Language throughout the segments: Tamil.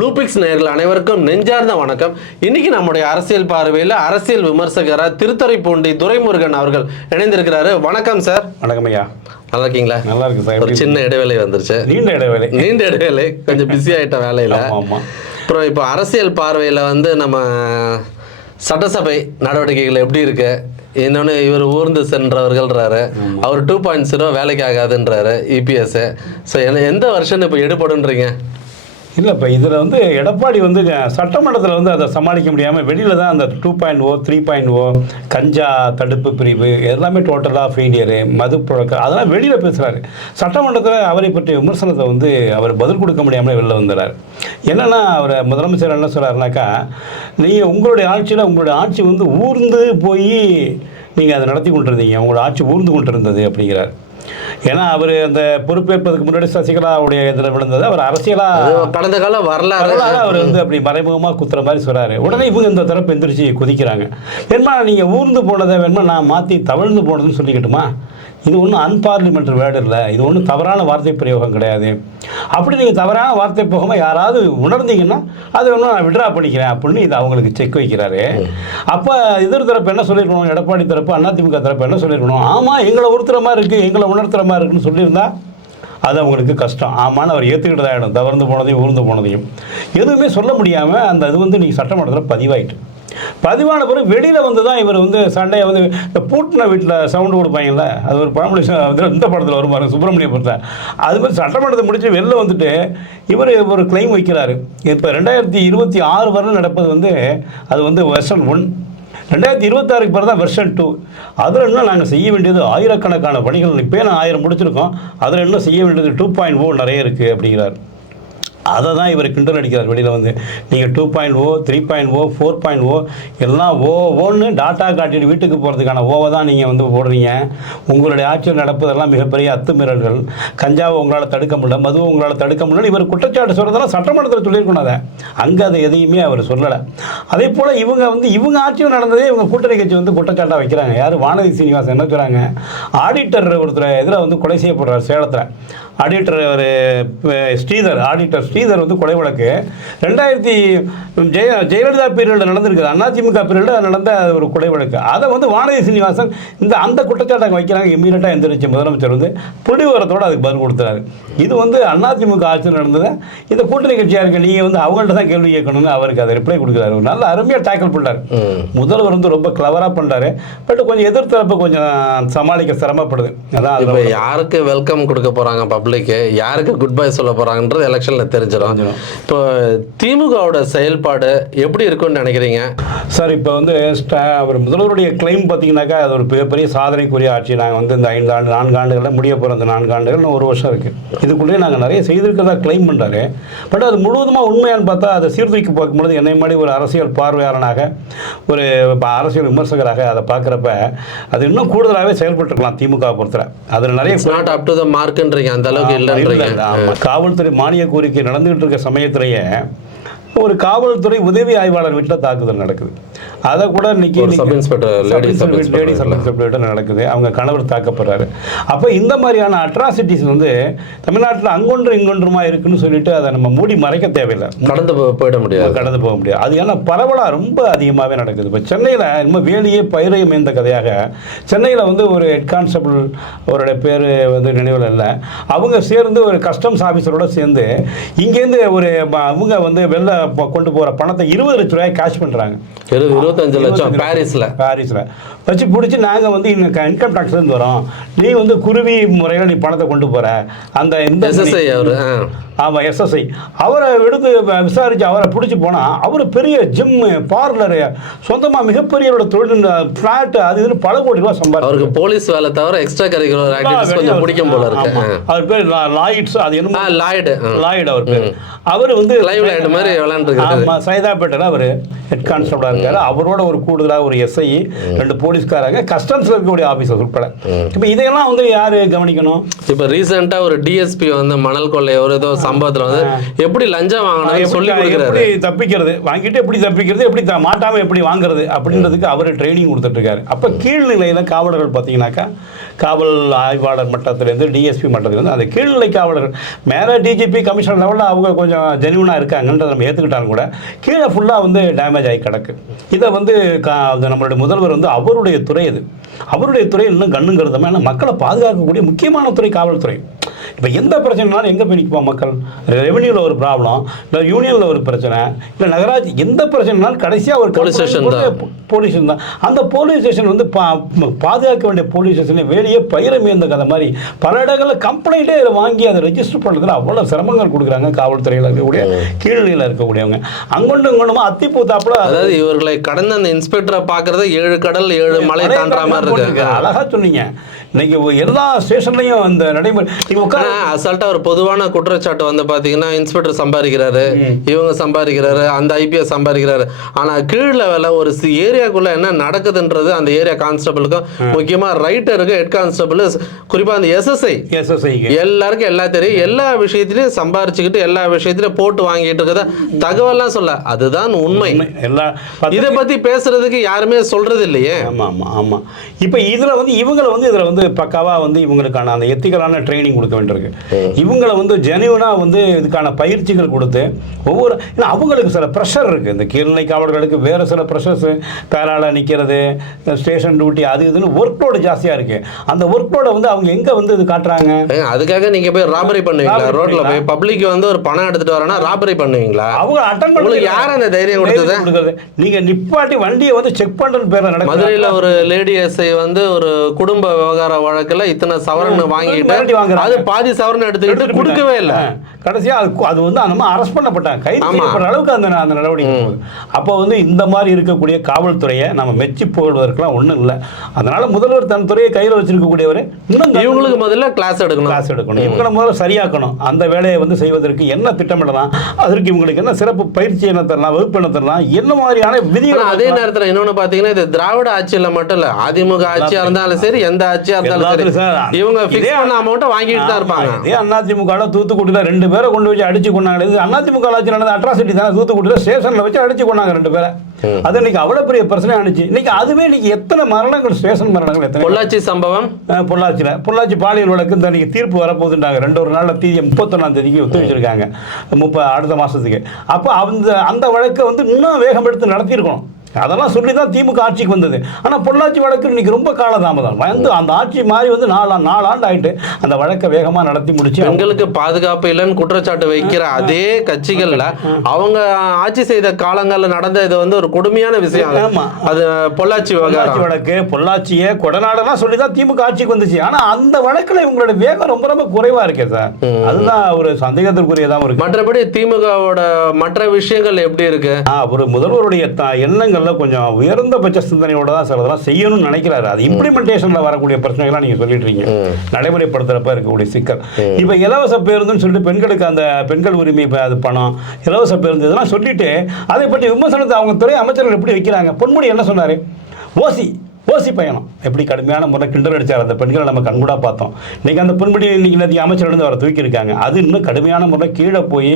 ப்ளூ பிக்ஸ் நேயர்கள் அனைவருக்கும் நெஞ்சார்ந்த வணக்கம். இன்னைக்கு நம்முடைய அரசியல் பார்வையில் அரசியல் விமர்சகராக திருத்துறைப்பூண்டி துரைமுருகன் அவர்கள் இணைந்திருக்கிறாரு. வணக்கம் சார். வணக்கம் ஐயா. நல்லா இருக்கீங்களா? நல்லா இருக்கு சார். ஒரு சின்ன இடைவேளை வந்துருச்சு. நீண்ட இடைவேளை. நீண்ட இடைவேளை. கொஞ்சம் பிஸி ஆயிட்ட வேலையில. அப்புறம் இப்போ அரசியல் பார்வையில் வந்து நம்ம சட்டசபை நடவடிக்கைகள் எப்படி இருக்கு? இன்னொன்று இவர் ஊர்ந்து சென்றவர்கள்ன்றாரு. அவர் டூ பாயிண்ட் ஜீரோ வேலைக்கு ஆகாதுன்றாரு இபிஎஸ் ஸோ எந்த வருஷம் இப்போ எடுபடுன்றீங்க? இல்லை இப்போ இதில் வந்து எடப்பாடி வந்து சட்டமன்றத்தில் வந்து அதை சமாளிக்க முடியாமல் வெளியில் தான் அந்த two point O three point O கஞ்சா தடுப்பு பிரிவு எல்லாமே டோட்டலாக ஃபெயிலியரு மது புழக்கம் அதெல்லாம் வெளியில் பேசுகிறாரு சட்டமன்றத்தில் அவரை பற்றிய விமர்சனத்தை வந்து அவர் பதில் கொடுக்க முடியாமல் வெளில வந்துடுறார் என்னன்னா அவர் முதலமைச்சர் என்ன சொல்கிறாருனாக்கா நீங்கள் உங்களுடைய ஆட்சியில் உங்களுடைய ஆட்சி வந்து ஊர்ந்து போய் நீங்கள் அதை நடத்தி கொண்டிருந்தீங்க. உங்களோட ஆட்சி ஊர்ந்து கொண்டிருந்தது அப்படிங்கிறார். ஏன்னா அவர் அந்த பொறுப்பேற்பதுக்கு முன்னாடி சசிகலாவுடைய இதில் விழுந்தது. அவர் அரசியலாக அது கடந்த கால வரலாறு. அவர் வந்து அப்படி மறைமுகமாக குத்துற மாதிரி சொல்றாரு. உடனே இவங்க இந்த தரப்பு எந்திரிச்சு குதிக்கிறாங்க. வேணுமா நீங்கள் ஊர்ந்து போனதை வேணுமா நான் மாற்றி தவழ்ந்து போனதுன்னு சொல்லிக்கிட்டுமா? இது ஒன்றும் அன்பார்லிமெண்ட்ரி வேர்டு இல்லை. இது ஒன்றும் தவறான வார்த்தை பிரயோகம் கிடையாது. அப்படி நீங்கள் தவறான வார்த்தை போகாமல் யாராவது உணர்ந்தீங்கன்னா அதை ஒன்றும் நான் விட்ரா பண்ணிக்கிறேன் அப்படின்னு இது அவங்களுக்கு செக் வைக்கிறாரு. அப்போ எதிர் தரப்பு என்ன சொல்லியிருக்கணும்? எடப்பாடி தரப்பு அதிமுக தரப்பு என்ன சொல்லியிருக்கணும்? ஆமாம் எங்களை உறுத்துற மாதிரி இருக்குது எங்களை உணர்த்துற கஷ்டமாக இருக்குன்னு சொல்லியிருந்தா அது அவங்களுக்கு கஷ்டம். ஆமான்னு அவர் ஏற்றுக்கிட்டு ஆகிடும் தவறுந்து போனதையும் ஊர்ந்து போனதையும். எதுவுமே சொல்ல முடியாமல் அந்த இது வந்து நீங்கள் சட்டமன்றத்தில் பதிவாயிட்டு. பதிவான பிறகு வெளியில் வந்து தான் இவர் வந்து சண்டையை வந்து இந்த பூட்டின வீட்டில் சவுண்டு கொடுப்பாங்கல்ல அது ஒரு பழமொழி வந்து இந்த படத்தில் வரும் பாருங்க சுப்பிரமணியபுரத்தை அது மாதிரி சட்டமன்றத்தை முடித்து வெளில வந்துட்டு இவர் ஒரு கிளைம் வைக்கிறாரு. இப்போ ரெண்டாயிரத்தி இருபத்தி ஆறு வரை நடப்பது வந்து அது வந்து வெர்ஷன் ஒன் ரெண்டாயிரத்தி இருபத்தாறுக்கு பிறகு தான் வெர்ஷன் டூ அதில் இன்னும் நாங்கள் செய்ய வேண்டியது ஆயிரக்கணக்கான பணிகள். இப்போ நான் ஆயிரம் முடிச்சிருக்கோம். அதில் இன்னும் செய்ய வேண்டியது? டூ பாயிண்ட் ஓ நிறைய இருக்குது அப்படிங்கிறார். அதை தான் இவர் கிண்டல் அடிக்கிறார் வெளியில் வந்து. நீங்கள் two point O three point O four point O எல்லாம் ஓ ஓன்னு டாட்டா காட்டிட்டு வீட்டுக்கு போகிறதுக்கான ஓவை தான் நீங்கள் வந்து போடுறீங்க. உங்களுடைய ஆட்சியில் நடப்பதெல்லாம் மிகப்பெரிய அத்துமீறல்கள். கஞ்சாவை உங்களால் தடுக்க முடியல மதுவை உங்களால் தடுக்க முடியல இவர் குற்றச்சாட்டு சொல்கிறதெல்லாம் சட்டமன்றத்தில் சொல்லியிருக்கணும் அதை. அங்கே அதை எதையுமே அவர் சொல்லலை. அதே போல் இவங்க வந்து இவங்க ஆட்சியில் நடந்ததே இவங்க கூட்டணி கட்சி வந்து குற்றச்சாட்டாக வைக்கிறாங்க. யார்? வானதி சீனிவாசன் என்ன சொல்கிறாங்க ஆடிட்டர் ஒருத்தர் எதிராக வந்து கொலை செய்யப்படுறார் சேலத்தில். ஆடிட்டர் ஒரு ஸ்ரீதர் ஆடிட்டர் ஸ்ரீதர் வந்து கொலை வழக்கு. ரெண்டாயிரத்தி ஜெய ஜெயலலிதா பீரியடில் நடந்திருக்குது. அதிமுக பீரியடில் நடந்த ஒரு கொலை வழக்கு. அதை வந்து வானதி சீனிவாசன் இந்த அந்த குற்றச்சாட்டை வைக்கிறாங்க. இம்மீடியட்டாக எந்திரிச்சு முதலமைச்சர் வந்து பிடிவரத்தோடு அதுக்கு பதில் கொடுத்துறாரு. இது வந்து அதிமுக ஆட்சியில் நடந்தது. இந்த கூட்டணி கட்சியாக இருக்க நீங்கள் வந்து அவங்கள்ட்ட தான் கேள்வி கேட்கணும்னு அவருக்கு அதை ரிப்ளை கொடுக்குறாரு. நல்ல அருமையாக டேக்கிள் பண்ணார். முதல்வர் வந்து ரொம்ப கிளவராக பண்ணுறாரு பட் கொஞ்சம் எதிர்த்தரப்பு கொஞ்சம் சமாளிக்க சிரமப்படுது. அதான் இப்போ யாருக்கு வெல்கம் கொடுக்க போறாங்க பப்ளிக்கு யாருக்கு குட் பை சொல்ல போறாங்கன்றது எலெக்ஷன்ல தெரிஞ்சிடும். இப்போ திமுகவோட செயல்பாடு எப்படி இருக்கும்னு நினைக்கிறீங்க? சார் இப்போ வந்து அவர் முதல்வருடைய கிளைம் பார்த்தீங்கன்னாக்கா அது ஒரு மிகப்பெரிய சாதனைக்குரிய ஆட்சி. நாங்கள் வந்து இந்த ஐந்து ஆண்டு நான்கு ஆண்டுகளில் முடிய போகிற அந்த நான்கு ஆண்டுகள் ஒரு வருஷம் இருக்குது இதுக்குள்ளேயே நாங்கள் நிறைய செய்திருக்கிறதா கிளைம் பண்ணுறாரு பட் அது முழுவதுமாக உண்மையான்னு பார்த்தா அதை சீர்தூக்கி பார்க்கும்பொழுது என்னை மாதிரி ஒரு அரசியல் பார்வையாளனாக ஒரு அரசியல் விமர்சகராக அதை பார்க்குறப்ப அது இன்னும் கூடுதலாகவே செயல்பட்டுருக்கலாம் திமுக பொறுத்தவரை. அதில் நிறைய நாட் அப் டு த மார்க்ன்றீங்க அந்த அளவுக்கு இல்லைன்றீங்க. காவல்துறை மானிய கோரிக்கை நடந்துகிட்டு இருக்க சமயத்திலேயே ஒரு காவல்துறை உதவி ஆய்வாளர் வீட்டில் தாக்குதல் நடக்குது. அதை கூட இன்னைக்கு ஒரு sub inspector, lady sub inspector lady sub inspector நடக்குது. அவங்க கணவர் தாக்கப்படுறாரு. அப்போ இந்த மாதிரியான அட்ராசிட்டிஸ் வந்து தமிழ்நாட்டில் அங்கொன்று இங்கொன்றுமா இருக்குன்னு சொல்லிட்டு அதை நம்ம மூடி மறைக்க தேவையில்லை. கடந்து போயிட முடியாது. கடந்து போக முடியாது. அது ஏன்னா பரவலாக ரொம்ப அதிகமாகவே நடக்குது. இப்போ சென்னையில் இன்னும் வேலியே பயிரை மேய்ந்த கதையாக சென்னையில் வந்து ஒரு ஹெட் கான்ஸ்டபிள் அவருடைய பேர் வந்து நினைவில் இல்லை. அவங்க சேர்ந்து ஒரு கஸ்டம்ஸ் ஆஃபீஸரோட சேர்ந்து இங்கேருந்து ஒரு அவங்க வந்து வெளில கொண்டு போகிற பணத்தை இருபது லட்ச ரூபாய் கேஷ் பண்ணுறாங்க இருபத்தஞ்சு லட்சம் பாரிஸ்ல. பாரிஸில். வச்சு பிடிச்சி நாங்கள் வந்து இன்கம் டேக்ஸ்லேருந்து வரோம். நீ வந்து குருவி முறையில் நீ பணத்தை கொண்டு போகிற அந்த இந்த. ஆமாம் எஸ்எஸ்ஐ அவரை எடுத்து வ- விசாரிச்சு அவரை பிடிச்சி போனால் அவர் பெரிய ஜிம்மு பார்லரு சொந்தமாக மிகப்பெரிய ஒரு தொழில் ஃப்ளாட்டு அது இதுன்னு பல கோடி ரூபா சம்பாதிச்சு அவருக்கு போலீஸ் வேலை தவிர எக்ஸ்ட்ரா கரிக்குலர் ஆக்டிவிட்டிஸ் கொஞ்சம் பிடிக்கும் போல இருக்கு. அவர் பேர் லாயிட்ஸ் அது என்ன லாய்டு லாயிட் அவர் பேர். அவர் வந்து லைவ் லைட் மாதிரி விளையாண்டுருக்காரு. ஆமா சைதாப்பேட்டையில் அவர் ஹெட் கான்ஸ்டபிளாக இருக்காரு. அவரோட ஒரு கூடுதலாக ஒரு எஸ்ஐ ரெண்டு போலீஸ்காரங்க கஸ்டம்ஸில் இருக்கக்கூடிய ஆஃபீஸர் உட்பட. இப்போ இதையெல்லாம் வந்து யார் கவனிக்கணும்? இப்ப ரீசெண்டா ஒரு டிஎஸ்பி வந்து மணல் கொள்ளை ஒரு ஏதோ சம்பவத்துல வந்து எப்படி லஞ்சம் வாங்கணும்னு சொல்லி எப்படி தப்பிக்கிறது? வாங்கிட்டு எப்படி தப்பிக்கிறது? எப்படி த- மாட்டாம எப்படி வாங்குறது? அப்படின்றதுக்கு அவர் ட்ரைனிங் கொடுத்துட்டு இருக்காரு. அப்ப கீழ்நிலையில காவலர்கள் பார்த்தீங்கன்னாக்கா காவல் ஆய்வாளர் மட்டத்திலேருந்து டிஎஸ்பி மட்டத்திலேருந்து அந்த கீழ்நிலை காவலர்கள் மேலே டிஜிபி கமிஷனர் லெவலில் அவங்க கொஞ்சம் ஜெனியூனாக இருக்காங்கன்றதை நம்ம ஏற்றுக்கிட்டாலும் கூட கீழே ஃபுல்லாக வந்து டேமேஜ் ஆகி கிடக்கு. இதை வந்து கா நம்மளுடைய முதல்வர் வந்து அவருடைய துறை இது. அவருடைய துறை இன்னும் கண்ணும் கருதமாக ஏன்னா மக்களை பாதுகாக்கக்கூடிய முக்கியமான துறை காவல்துறை. இப்போ எந்த பிரச்சனைனாலும் எங்கே போய் நிற்குமா மக்கள்? ரெவென்யூவில் ஒரு ப்ராப்ளம் இல்லை யூனியனில் ஒரு பிரச்சனை இல்லை நகராட்சி எந்த பிரச்சனைனாலும் கடைசியாக ஒரு Police station தான். போலீஸ் ஸ்டேஷன் தான். அந்த போலீஸ் ஸ்டேஷன் வந்து பா பாதுகாக்க வேண்டிய போலீஸ் ஸ்டேஷனை வேலையே பயிரமே இந்த கதை மாதிரி பல இடங்களில் கம்ப்ளைண்ட்டே வாங்கி அதை ரெஜிஸ்டர் பண்ணுறதுல அவ்வளோ சிரமங்கள் கொடுக்குறாங்க காவல்துறையில் இருக்கக்கூடிய கீழ்நிலையில் இருக்கக்கூடியவங்க. அங்கொண்டு இங்கொண்டுமா அத்திப்பூ தாப்புல அதாவது இவர்களை கடந்த அந்த இன்ஸ்பெக்டரை பார்க்கறது ஏழு கடல் ஏழு மலை தாண்டற மாதிரி இருக்கு. அழகா சொன்னீங்க. இன்னைக்கு எல்லா ஸ்டேஷன்லையும் அந்த நடைமுறை நீங்க உட்கார ஆனா அசால்ட்டா ஒரு பொதுவான குற்றச்சாட்டு வந்து பாத்தீங்கன்னா இன்ஸ்பெக்டர் சம்பாதிக்கிறாரு இவங்க சம்பாதிக்கிறாரு அந்த ஐபிஎஸ் சம்பாதிக்கிறாரு. ஆனா கீழ் லெவல்ல ஒரு ஏரியாக்குள்ள என்ன நடக்குதுன்றது அந்த ஏரியா கான்ஸ்டபிளுக்கும் முக்கியமா ரைட்டருக்கு ஹெட் கான்ஸ்டபிள் குறிப்பா அந்த எஸ்எஸ்ஐ எஸ்எஸ்ஐக்கு எல்லாருக்கும் எல்லாம் தெரியும். எல்லா விஷயத்திலயும் சம்பாரிச்சுக்கிட்டு எல்லா விஷயத்திலயும் போட்டு வாங்கிட்டு இருக்கத தகவல்லாம் சொல்ல. அதுதான் உண்மை. எல்லா இதை பத்தி பேசுறதுக்கு யாருமே சொல்றது இல்லையே. ஆமாம் ஆமாம் ஆமாம் இப்போ இதில் வந்து இவங்களை வந்து இதில் வந்து பக்காவாக வந்து இவங்களுக்கான அந்த எத்திக்கலான ட்ரைனிங் கொடுக்க வேண்டியிருக்கு. இவங்களை வந்து ஜெனுவனாக வந்து இதுக்கான பயிற்சிகள் கொடுத்து ஒவ்வொரு ஏன்னா அவங்களுக்கு சில ப்ரெஷர் இருக்குது இந்த கீழ்நிலை காவலர்களுக்கு வேறு சில ப்ரெஷர்ஸு பேரால நிற்கிறது ஸ்டேஷன் டியூட்டி அது இதுன்னு ஒர்க் லோடு ஜாஸ்தியாக இருக்குது அந்த ஒர்க் லோடை வந்து அவங்க எங்கே வந்து இது காட்டுறாங்க? அதுக்காக நீங்க போய் ராபரி பண்ணுவீங்களா? ரோட்ல? போய் பப்ளிக் வந்து ஒரு பணம் எடுத்துட்டு வரேன்னா ராபரி பண்ணுவீங்களா? அவங்க அட்டன் உங்களுக்கு யார் அந்த தைரியம் கொடுத்தது? நீங்கள் நிப்பாட்டி வண்டியை வந்து செக் பேரில் நடக்குது. மதுரையில ஒரு லேடி எஸ்ஐ வந்து ஒரு குடும்ப விவகார வழக்குல இத்தனை சவரன் வாங்கிட்டு. அது பாதி சவரன் எடுத்துக்கிட்டு கொடுக்கவே இல்ல. கடைசியா அது அது வந்து அந்த அரெஸ்ட் பண்ணப்பட்டாங்க. கைது ஆமா. செய்யப்படுற அளவுக்கு அந்த அந்த நடவடிக்கை அப்போ வந்து இந்த மாதிரி இருக்கக்கூடிய காவல்துறையை நம்ம மெச்சி போடுவதற்கெல்லாம் ஒண்ணும் இல்லை. அதனால முதல்வர் தன் துறையை கையில் வச்சிருக்கக்கூடியவர் இன்னும் இவங்களுக்கு முதல்ல கிளாஸ் எடுக்கணும். கிளாஸ் எடுக்கணும். இவங்களை முதல்ல சரியாக்கணும். அந்த வேலையை வந்து செய்வதற்கு என்ன திட்டமிடலாம்? அதற்கு இவங்களுக்கு என்ன சிறப்பு பயிற்சி என்ன தரலாம்? வகுப்பு என்ன தரலாம்? என்ன மாதிரியான விதிகள் அதே நேரத்துல இன்னொன்னு பாத்தீங்கன்னா இது திராவிட ஆட்சியில மட்டும் இல்ல அதிமுக ஆட்சியா இருந்தாலும் சரி எந்த ஆட்சியா இருந்தாலும் சரி. இவங்க இதே- பிக்ஸ் பண்ண அமௌண்ட்டை வாங்கிட்டு தான் இருப்பாங்க. இதே அதிமுக தூத்துக்குடியில் ரெண்டு பேரை கொண்டு வச்சு அடிச்சு கொண்டாங்க இது அதிமுக ஆட்சி நடந்த அட்ராசிட்டி தானே தூத்துக்குடியில் ஸ்டேஷனில் வச்சு அடிச்சு கொண்டாங்க ரெண்டு பேரை. அது இன்னைக்கு அவ்வளோ பெரிய பிரச்சனை ஆனிச்சு இன்னைக்கு அதுவே இன்னைக்கு எத்தனை மரணங்கள் ஸ்டேஷன் மரணங்கள் எத்தனை பொள்ளாச்சி சம்பவம்? பொள்ளாச்சியில். பொள்ளாச்சி பாலியல் வழக்கு இந்த தீர்ப்பு வரப்போகுதுன்றாங்க. ரெண்டு ஒரு நாளில் தீ முப்பத்தொன்னாம் தேதிக்கு ஒத்து வச்சிருக்காங்க. முப்ப அடுத்த மாதத்துக்கு அப்போ அந்த அந்த வழக்கை வந்து இன்னும் வேகம் எடுத்து நடத்தியிருக்கணும். அதெல்லாம் சொல்லி தான் திமுக ஆட்சிக்கு வந்தது. ஆனால் பொள்ளாச்சி வழக்கு இன்னைக்கு ரொம்ப காலதாமதம். வந்து அந்த ஆட்சி மாறி வந்து நாலு நாலாண்டு ஆயிட்டு அந்த வழக்கை வேகமாக நடத்தி முடிச்சு பெண்களுக்கு பாதுகாப்பு இல்லைன்னு குற்றச்சாட்டு வைக்கிற அதே கட்சிகள்ல அவங்க ஆட்சி செய்த காலங்கள்ல நடந்த இது வந்து ஒரு கொடுமையான விஷயம். அது. பொள்ளாச்சி பொள்ளாச்சி வழக்கு பொள்ளாச்சியே கொடநாடெல்லாம் சொல்லி தான் திமுக ஆட்சிக்கு வந்துச்சு. ஆனா அந்த வழக்குல இவங்களோட வேகம் ரொம்ப ரொம்ப குறைவா இருக்கே சார். அதுதான் ஒரு சந்தேகத்திற்குரியதாகவும் இருக்கு. மற்றபடி திமுகவோட மற்ற விஷயங்கள் எப்படி இருக்கு? ஒரு முதல்வருடைய த- எண்ணங்கள்ல கொஞ்சம் உயர்ந்தபட்ச சிந்தனையோட தான் சிலதெல்லாம் செய்யணும்னு நினைக்கிறாரு. அது இம்ப்ளிமெண்டேஷன்ல வரக்கூடிய பிரச்சனைகள்லாம் நீங்க சொல்லிட்டு இருக்கீங்க நடைமுறைப்படுத்துறப்ப இருக்கக்கூடிய சிக்கல். இப்ப இலவச பேருந்துன்னு சொல்லிட்டு பெண்களுக்கு அந்த பெண்கள் உரிமை அது பணம் இலவச பேருந்து இதெல்லாம் சொல்லிட்டு அதை பற்றி விமர்சனத்தை அவங்க துறை அமைச்சர்கள் எப்படி வைக்கிறாங்க? பொன்முடி என்ன சொன்னாரு? ஓசி ஓசி பயணம். எப்படி கடுமையான முறை கிண்டல் அடிச்சார் அந்த பெண்களை நம்ம கண்கூடா பார்த்தோம். இன்னைக்கு அந்த பொன்முடி இன்னைக்கு நேற்று அமைச்சரிடம் அவரை தூக்கியிருக்காங்க. அது இன்னும் கடுமையான முறை கீழே போய்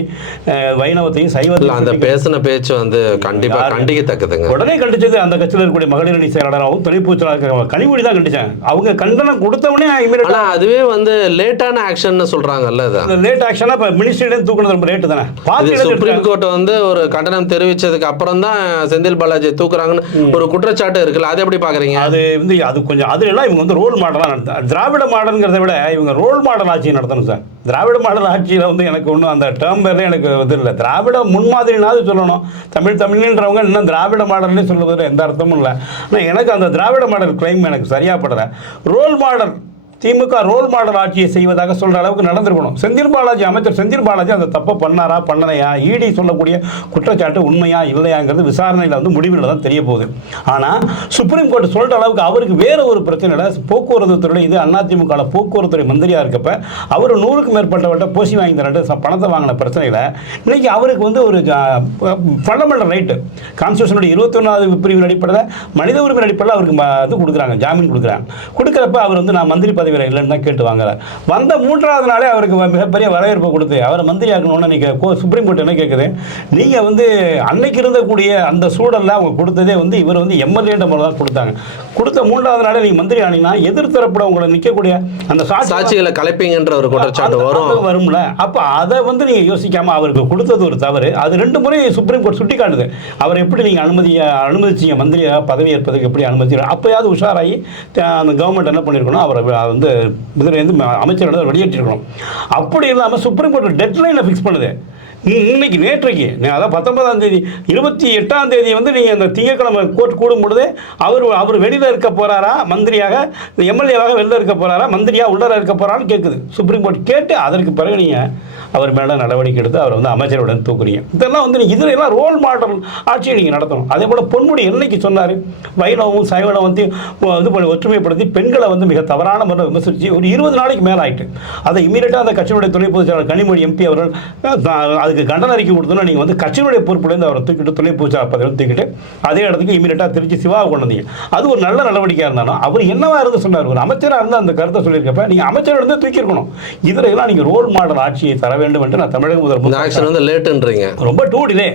வைணவத்தையும் இல்ல அந்த பேசின பேச்சு வந்து கண்டிப்பா யாரு? கண்டிக்கத்தக்கதுங்க. உடனே கண்டிச்சது அந்த கட்சியில் இருக்கக்கூடிய மகளிர் அணி செயலாளராகவும் துணைப்பூச்சலாளர் கனிமொழி தான் கண்டிச்சாங்க. அவங்க கண்டனம் கொடுத்தவனே ஆனா அதுவே வந்து லேட்டான ஆக்ஷன் சொல்றாங்கல்ல இது லேட் ஆக்ஷனா இப்போ மினிஸ்ட்ரியிலேருந்து தூக்குனது ரொம்ப லேட்டு தானே? பார்த்து சுப்ரீம் கோர்ட் வந்து ஒரு கண்டனம் தெரிவிச்சதுக்கு அப்புறம் தான் செந்தில் பாலாஜி தூக்குறாங்கன்னு ஒரு குற்றச்சாட்டு இருக்குல்ல அதை எப்படி பாக்குறீங்க? அது வந்து அது கொஞ்சம் அதுல எல்லாம் இவங்க வந்து ரோல் மாடலாக நடத்த திராவிட மாடல்ங்கிறத விட இவங்க ரோல் மாடல் ஆட்சி நடத்தணும் சார். திராவிட மாடல் ஆட்சியில் வந்து எனக்கு ஒன்றும் அந்த டேர்ம் பேர்ல எனக்கு இது இல்லை. திராவிட முன்மாதிரினாவது சொல்லணும். தமிழ் தமிழ்ன்றவங்க இன்னும் திராவிட மாடல்னே சொல்லுவதில் எந்த அர்த்தமும் இல்லை. ஆனால் எனக்கு அந்த திராவிட மாடல் கிளைம் எனக்கு சரியாகப்படலை role model DMK role model ஆட்சியை செய்வதாக சொல்கிற அளவுக்கு நடந்திருக்கணும். செந்தில் பாலாஜி அமைச்சர் செந்தில் பாலாஜி அந்த தப்பை பண்ணாரா பண்ணலையா? இடி சொல்லக்கூடிய குற்றச்சாட்டு உண்மையா இல்லையாங்கிறது விசாரணையில் வந்து முடிவில் தான் தெரிய போகுது. ஆனால் சுப்ரீம் கோர்ட் சொல்கிற அளவுக்கு அவருக்கு வேறு ஒரு பிரச்சனை போக்குவரத்து துறை இது அதிமுக போக்குவரத்து துறை மந்திரியாக இருக்கப்ப அவர் நூறுக்கு மேற்பட்டவர்கிட்ட போசி வாங்கி தரட்டு பணத்தை வாங்கின பிரச்சனையில் இன்னைக்கு அவருக்கு வந்து ஒரு ஃபண்டமெண்டல் ரைட்டு கான்ஸ்டியூஷனுடைய இருபத்தி ஒன்றாவது பிரிவின் அடிப்படையில் மனித உரிமை அடிப்படையில் அவருக்கு இது கொடுக்குறாங்க ஜாமீன் கொடுக்குறாங்க. கொடுக்குறப்ப அவர் வந்து நான் மந்திரி பதவி வீரர் இல்லைன்னு தான் கேட்டு வாங்குறார். வந்த மூன்றாவது நாளே அவருக்கு மிகப்பெரிய வரவேற்பு கொடுத்து அவரை மந்திரி ஆக்கணும்னு நீங்கள் கோ சுப்ரீம் கோர்ட் என்ன கேட்குது நீங்கள் வந்து அன்னைக்கு இருந்தக்கூடிய அந்த சூழலில் அவங்க கொடுத்ததே வந்து இவர் வந்து எம்எல்ஏன்ற முறை தான் கொடுத்தாங்க. கொடுத்த மூன்றாவது நாளே நீங்கள் மந்திரி ஆனீங்கன்னா எதிர்த்தரப்புல உங்களை நிற்கக்கூடிய அந்த சாட்சி சாட்சிகளை கலைப்பீங்கன்ற ஒரு குற்றச்சாட்டு வரும். வரும்ல. அப்ப அதை வந்து நீங்க யோசிக்காம அவருக்கு கொடுத்தது ஒரு தவறு. அது ரெண்டு முறை சுப்ரீம் கோர்ட் சுட்டி காட்டுது. அவர் எப்படி நீங்க அனுமதி அனுமதிச்சீங்க மந்திரியா? பதவி ஏற்பதுக்கு எப்படி அனுமதி அப்பயாவது உஷாராகி அந்த கவர்மெண்ட் என்ன பண்ணிருக்கணும்? அவரை வந்து இதுல இருந்து அமைச்சரோட வெளியேற்றிருக்கணும். அப்படி இல்லாமல் சுப்ரீம் கோர்ட் டெட்லைனை ஃபிக்ஸ் பண்ணுது. இன்னைக்கு நேற்றைக்கு நே- அதாவது பத்தொன்பதாம் தேதி இருபத்தி எட்டாம் தேதி வந்து நீங்கள் அந்த திங்கட்கிழமை கோர்ட் கூடும் பொழுது அவர் அவர் வெளியில் இருக்க போகிறாரா மந்திரியாக எம்எல்ஏவாக வெளியில் இருக்க போறாரா? மந்திரியாக உள்ளார இருக்க போறான்னு கேட்குது சுப்ரீம் கோர்ட் கேட்டு அதற்கு பிறகு நீங்கள் அவர் மேலே நடவடிக்கை எடுத்து அவரை வந்து அமைச்சருடன் தூக்குறீங்க. இதெல்லாம் வந்து நீங்கள் இதில் எல்லாம் ரோல் மாடல் ஆட்சியை நீங்கள் நடத்தணும். அதே போல் பொன்முடி என்னைக்கு சொன்னார்? வைணவமும் சைவனம் வந்து இது பண்ணி ஒற்றுமைப்படுத்தி பெண்களை வந்து மிக தவறான முறை விமர்சித்து ஒரு இருபது நாளைக்கு மேலே ஆயிட்டு அதை இமீடியட்டாக அந்த கட்சியுடைய துணை பொதுச்செயலாளர் கனிமொழி எம்பி அவர்கள் அது அதுக்கு கண்டன அறிக்கை கொடுத்தோன்னா நீங்கள் வந்து கட்சியினுடைய பொறுப்புலேருந்து அவரை தூக்கிட்டு பொதுச் செயலாளர் பதவியில் தூக்கிட்டு அதே இடத்துக்கு இமீடியட்டாக திருச்சி சிவாவை கொண்டு வந்தீங்க. அது ஒரு நல்ல நடவடிக்கையாக இருந்தாலும் அவர் என்னவா இருந்து சொன்னார்? ஒரு அமைச்சராக இருந்து அந்த கருத்தை சொல்லியிருக்கப்ப நீங்கள் அமைச்சர் இருந்து தூக்கியிருக்கணும். இதில் எல்லாம் நீங்கள் ரோல் மாடல் ஆட்சியை தர வேண்டும் என்று நான் தமிழக ஆக்ஷன் வந்து லேட்டுன்றீங்க ரொம்ப டூ டிலே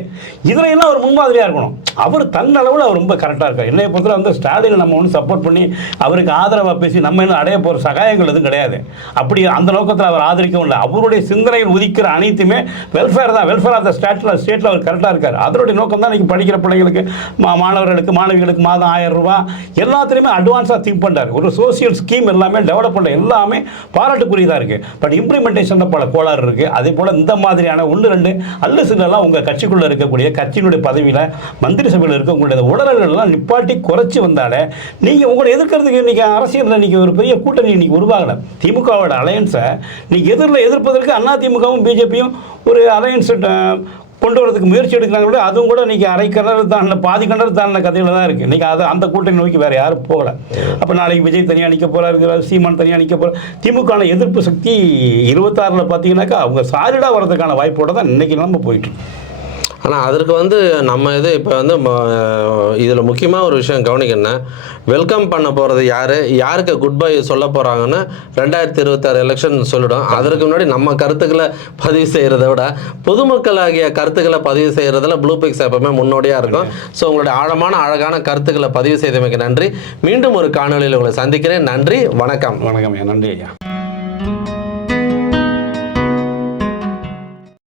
இதில் எல்லாம் ஒரு முன்மாதிரியாக இருக்கணும். அவர் தன் அளவில் அவர் ரொம்ப கரெக்டாக இருக்கார். என்னை பொறுத்தவரை வந்து ஸ்டாலின் நம்ம ஒன்று சப்போர்ட் பண்ணி அவருக்கு ஆதரவாக பேசி நம்ம இன்னும் அடைய போகிற சகாயங்கள் எதுவும் கிடையாது. அப்படி அந்த நோக்கத்தில் அவர் ஆதரிக்கவும் இல்லை. அவருடைய சிந்தனையில் உதிக்கிற அனைத்துமே வெல்ஃபேர் தான் வெல்ஃபேர் ஆஃப் த ஸ்டேட்டில் ஸ்டேட்டில் அவர் கரெக்டாக இருக்கார். அதனுடைய நோக்கம் தான் இன்றைக்கி படிக்கிற பிள்ளைங்களுக்கு மா மாணவர்களுக்கு மாணவிகளுக்கு மாதம் ஆயிரம் ரூபாய். எல்லாத்துலேயுமே அட்வான்ஸாக திங்க் பண்ணுறாரு ஒரு சோசியல் ஸ்கீம் எல்லாமே டெவலப் பண்ண எல்லாமே பாராட்டுக்குரியதாக இருக்குது பட் இம்ப்ளிமெண்டேஷனில் பல கோளாறு இருக்குது அதே போல் இந்த மாதிரியான ஒன்று ரெண்டு அல்ல சிலலாம் உங்கள் கட்சிக்குள்ளே இருக்கக்கூடிய கட்சியினுடைய பதவியில் மந்திரி சபையில் இருக்கக்கூடிய உடல்கள்லாம் நிப்பாட்டி குறைச்சி வந்தாலே நீங்கள் உங்களை எதிர்க்கிறதுக்கு இன்றைக்கி அரசியலில் இன்றைக்கி ஒரு பெரிய கூட்டணி இன்றைக்கி உருவாகலை. திமுகவோட அலையன்ஸை நீங்கள் எதிரில் எதிர்ப்பதற்கு அண்ணா திமுகவும் பிஜேபியும் ஒரு அலையன்ஸ் கொண்டு வரதுக்கு முயற்சி எடுக்கிறாங்க கூட அதுவும் கூட இன்றைக்கி அரை கிணறு தாண்டின பாதி கிணறு தாண்டின கதையில் தான் இருக்குது இன்றைக்கி அதை அந்த கூட்டணி நோக்கி வேறு யாரும் போகலை. அப்போ நாளைக்கு விஜய் தனியாக நிற்க போகிறாரு சீமான் தனியாக நிற்க போகிற திமுக எதிர்ப்பு சக்தி இருபத்தாறில் பார்த்தீங்கன்னாக்கா அவங்க சாலிடாக வரதுக்கான வாய்ப்போடு தான் இன்றைக்கி நம்ம போயிட்டு ஆனால் அதற்கு வந்து நம்ம இது இப்போ வந்து இதில் முக்கியமாக ஒரு விஷயம் கவனிக்கணும் வெல்கம் பண்ண போகிறது யார்? யாருக்கு குட் பை சொல்ல போகிறாங்கன்னு ரெண்டாயிரத்தி இருபத்தாறு எலெக்ஷன் சொல்லிடும். அதற்கு முன்னாடி நம்ம கருத்துக்களை பதிவு செய்கிறத விட பொதுமக்களாகிய கருத்துக்களை பதிவு செய்கிறதுல ப்ளூ பிக்ஸ் எப்பவுமே முன்னோடியாக இருக்கும். ஸோ உங்களுடைய ஆழமான அழகான கருத்துக்களை பதிவு செய்தமைக்கு நன்றி. மீண்டும் ஒரு காணொளியில் உங்களை சந்திக்கிறேன். நன்றி வணக்கம். வணக்கம் ஐயா. நன்றி ஐயா.